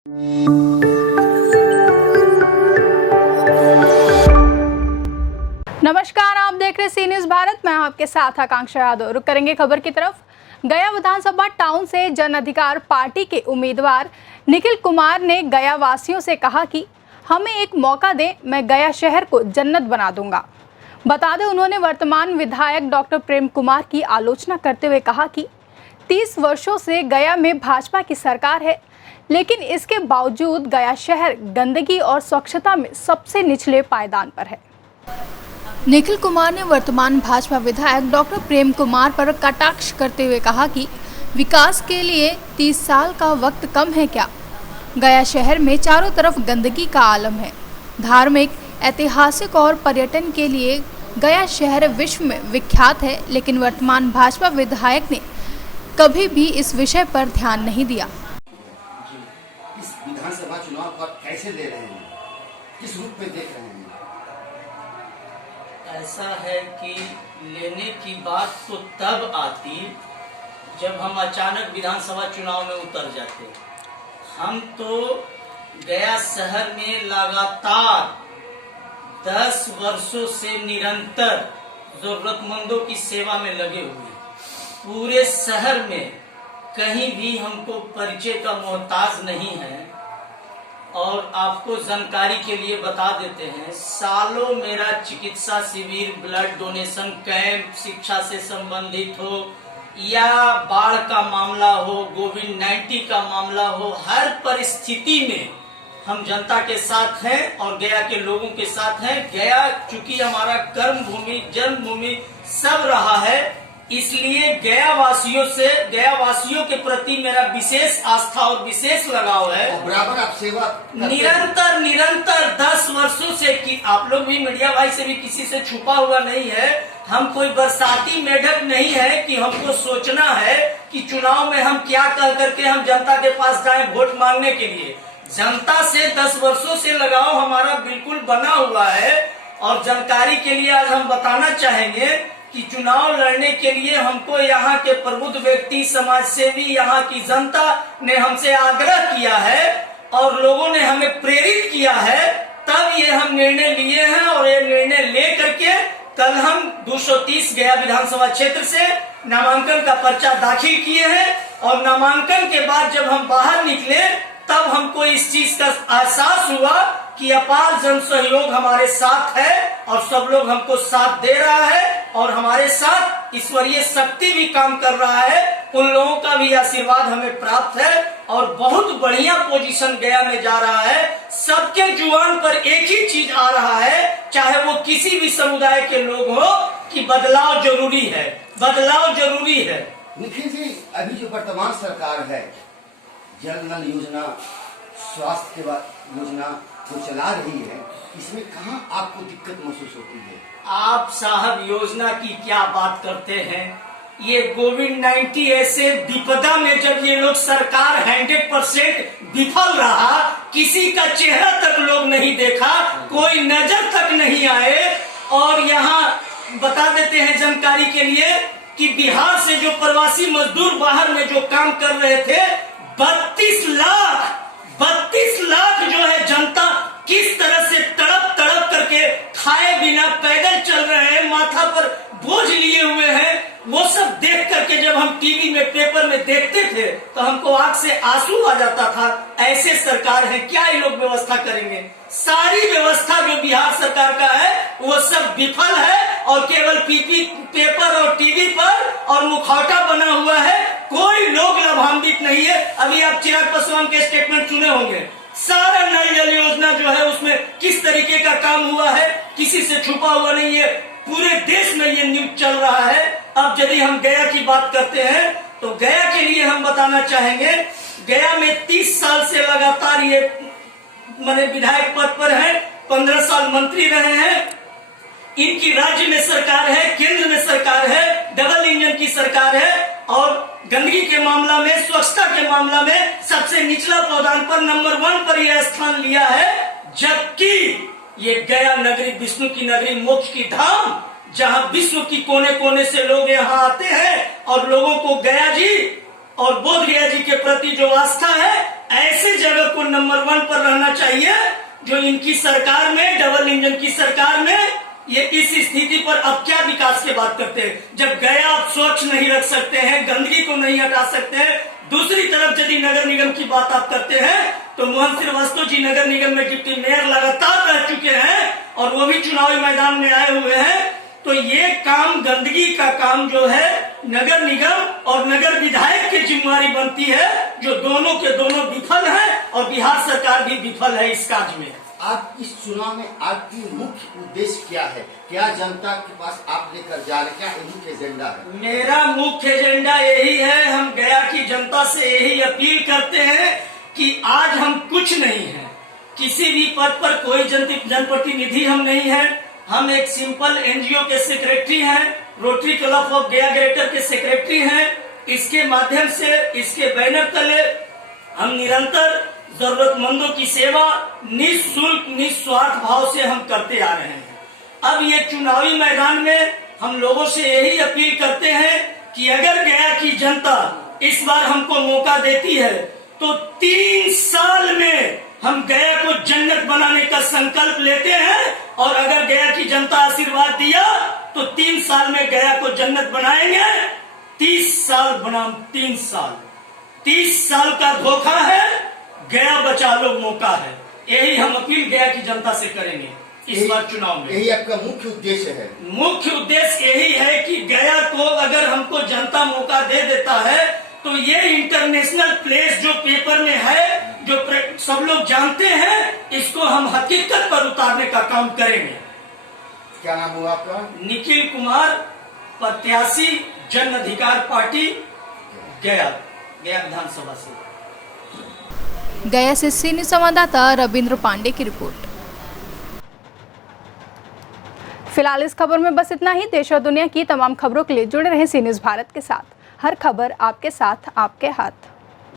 नमस्कार, आप देख रहे सी न्यूज़ भारत। मैं आपके साथ आकांक्षा यादव। रुक करेंगे खबर की तरफ। गया विधानसभा टाउन से जन अधिकार पार्टी के उम्मीदवार निखिल कुमार ने गया वासियों से कहा कि हमें एक मौका दें, मैं गया शहर को जन्नत बना दूंगा। बता दें, उन्होंने वर्तमान विधायक डॉक्टर प्रेम कुमार की आलोचना करते हुए कहा कि 30 वर्षों से गया में भाजपा की सरकार है, लेकिन इसके बावजूद गया शहर गंदगी और स्वच्छता में सबसे निचले पायदान पर है। निखिल कुमार ने वर्तमान भाजपा विधायक डॉक्टर प्रेम कुमार पर कटाक्ष करते हुए कहा कि विकास के लिए 30 साल का वक्त कम है क्या? गया शहर में चारों तरफ गंदगी का आलम है। धार्मिक, ऐतिहासिक और पर्यटन के लिए गया शहर विश्व में विख्यात है, लेकिन वर्तमान भाजपा विधायक ने कभी भी इस विषय पर ध्यान नहीं दिया। इस विधानसभा चुनाव को आप कैसे ले रहे हैं, किस रूप में देख रहे हैं? ऐसा है कि लेने की बात तो तब आती जब हम अचानक विधानसभा चुनाव में उतर जाते। हम तो गया शहर में लगातार 10 वर्षों से निरंतर जरूरतमंदों की सेवा में लगे हुए। पूरे शहर में कहीं भी हमको परिचय का मोहताज नहीं है। और आपको जानकारी के लिए बता देते हैं, सालों मेरा चिकित्सा शिविर, ब्लड डोनेशन कैंप, शिक्षा से संबंधित हो या बाढ़ का मामला हो, कोविड-19 का मामला हो, हर परिस्थिति में हम जनता के साथ हैं और गया के लोगों के साथ हैं। गया चूंकि हमारा कर्म भूमि, जन्मभूमि सब रहा है, इसलिए गया वासियों के प्रति मेरा विशेष आस्था और विशेष लगाव है। और बराबर आप सेवा निरंतर 10 वर्षों से कि आप लोग भी मीडिया भाई से भी किसी से छुपा हुआ नहीं है। हम कोई बरसाती मेढक नहीं है कि हमको सोचना है कि चुनाव में हम क्या कह करके हम जनता के पास जाएं वोट मांगने के लिए। जनता से 10 वर्षों से लगाव हमारा बिल्कुल बना हुआ है। और जानकारी के लिए आज हम बताना चाहेंगे कि चुनाव लड़ने के लिए हमको यहाँ के प्रबुद्ध व्यक्ति, समाज सेवी, यहाँ की जनता ने हमसे आग्रह किया है और लोगों ने हमें प्रेरित किया है, तब ये हम निर्णय लिए हैं। और ये निर्णय ले करके कल हम 230 गया विधानसभा क्षेत्र से नामांकन का पर्चा दाखिल किए हैं। और नामांकन के बाद जब हम बाहर निकले तब हमको इस चीज का एहसास हुआ कि अपार जन सहयोग हमारे साथ है और सब लोग हमको साथ दे रहा है और हमारे साथ ईश्वरीय शक्ति भी काम कर रहा है। उन लोगों का भी आशीर्वाद हमें प्राप्त है और बहुत बढ़िया पोजीशन गया में जा रहा है। सबके जुबान पर एक ही चीज आ रहा है, चाहे वो किसी भी समुदाय के लोग हो, कि बदलाव जरूरी है, बदलाव जरूरी है। निखिल जी, अभी जो वर्तमान सरकार है, जल नल योजना, स्वास्थ्य योजना जो चला रही है, इसमें कहाँ आपको दिक्कत महसूस होती है? आप साहब योजना की क्या बात करते हैं? ये कोविड-19 ऐसे विपदा में जब ये लोग सरकार 100% विफल रहा, किसी का चेहरा तक लोग नहीं देखा, कोई नजर तक नहीं आए। और यहाँ बता देते हैं जानकारी के लिए कि बिहार से जो प्रवासी मजदूर बाहर में जो काम कर रहे थे, 32 लाख जो है जनता किस तरह से तड़प करके खाए बिना पैदल चल रहे हैं, माथा पर बोझ लिए हुए हैं, वो सब देख करके जब हम टीवी में, पेपर में देखते थे तो हमको आंख से आंसू आ जाता था। ऐसे सरकार है, क्या ये लोग व्यवस्था करेंगे? सारी व्यवस्था जो बिहार सरकार का है वो सब विफल है और केवल पेपर और टीवी पर और मुखौटा बना हुआ है। कोई लोग लाभान्वित नहीं है। अभी आप चिराग पासवान के स्टेटमेंट सुने होंगे, सारा नल जल योजना जो है उसमें किस तरीके का काम हुआ है, किसी से छुपा हुआ नहीं है। पूरे देश में ये न्यूज चल रहा है। अब यदि हम गया की बात करते हैं तो गया के लिए हम बताना चाहेंगे, गया में 30 साल से लगातार ये माने विधायक पद पर है, 15 साल मंत्री रहे हैं। इनकी राज्य में सरकार है, केंद्र में सरकार है, डबल इंजन की सरकार है और गंदगी के मामला में, स्वच्छता के मामला में सबसे निचला पायदान पर नंबर 1 पर यह स्थान लिया है। जबकि ये गया नगरी, विष्णु की नगरी, मोक्ष की धाम, जहां विश्व की कोने कोने से लोग यहाँ आते हैं और लोगों को गया जी और बोध गया जी के प्रति जो आस्था है, ऐसे जगह को नंबर 1 पर रहना चाहिए। जो इनकी सरकार में, डबल इंजन की सरकार में, ये इस स्थिति पर अब क्या विकास की बात करते हैं, जब गया आप स्वच्छ नहीं रख सकते हैं, गंदगी को नहीं हटा सकते हैं। दूसरी तरफ यदि नगर निगम की बात आप करते हैं तो मोहन श्रीवास्तव जी नगर निगम में डिप्टी मेयर लगातार रह चुके हैं और वो भी चुनावी मैदान में आए हुए हैं। तो ये काम, गंदगी का काम जो है, नगर निगम और नगर विधायक की जिम्मेवारी बनती है, जो दोनों के दोनों विफल हैं और बिहार सरकार भी विफल है इस कार्य में। आप इस चुनाव में आपकी मुख्य उद्देश्य क्या है? क्या जनता के पास आप लेकर जा रहे, क्या मुख्य एजेंडा है? मेरा मुख्य एजेंडा यही है, हम गया की जनता से यही अपील करते हैं कि आज हम कुछ नहीं है, किसी भी पद पर कोई जनप्रतिनिधि हम नहीं है। हम एक सिंपल एनजीओ के सेक्रेटरी हैं, रोटरी क्लब ऑफ गया ग्रेटर के सेक्रेटरी हैं। इसके माध्यम से, इसके बैनर तले हम निरंतर जरूरतमंदों की सेवा निःशुल्क, निस्वार्थ भाव से हम करते आ रहे हैं। अब ये चुनावी मैदान में हम लोगों से यही अपील करते हैं कि अगर गया की जनता इस बार हमको मौका देती है तो 3 साल में हम गया को जन्नत बनाने का संकल्प लेते हैं। और अगर गया की जनता आशीर्वाद दिया तो 3 साल में गया को जन्नत बनाएंगे। 30 साल बनाम 3 साल, 30 साल का धोखा है, गया बचा लो मौका है। यही हम अपील गया की जनता से करेंगे इस बार चुनाव में। यही आपका मुख्य उद्देश्य है? मुख्य उद्देश्य यही है कि गया को अगर हमको जनता मौका दे देता है तो ये इंटरनेशनल प्लेस जो पेपर में है, जो सब लोग जानते हैं, इसको हम हकीकत पर उतारने का काम करेंगे। क्या नाम हुआ आपका? निखिल कुमार, प्रत्याशी जन अधिकार पार्टी, गया विधानसभा से। गया से सीनियर संवाददाता रविंद्र पांडे की रिपोर्ट। फिलहाल इस खबर में बस इतना ही। देश और दुनिया की तमाम खबरों के लिए जुड़े रहें सी न्यूज़ भारत के साथ। हर खबर आपके साथ, आपके हाथ।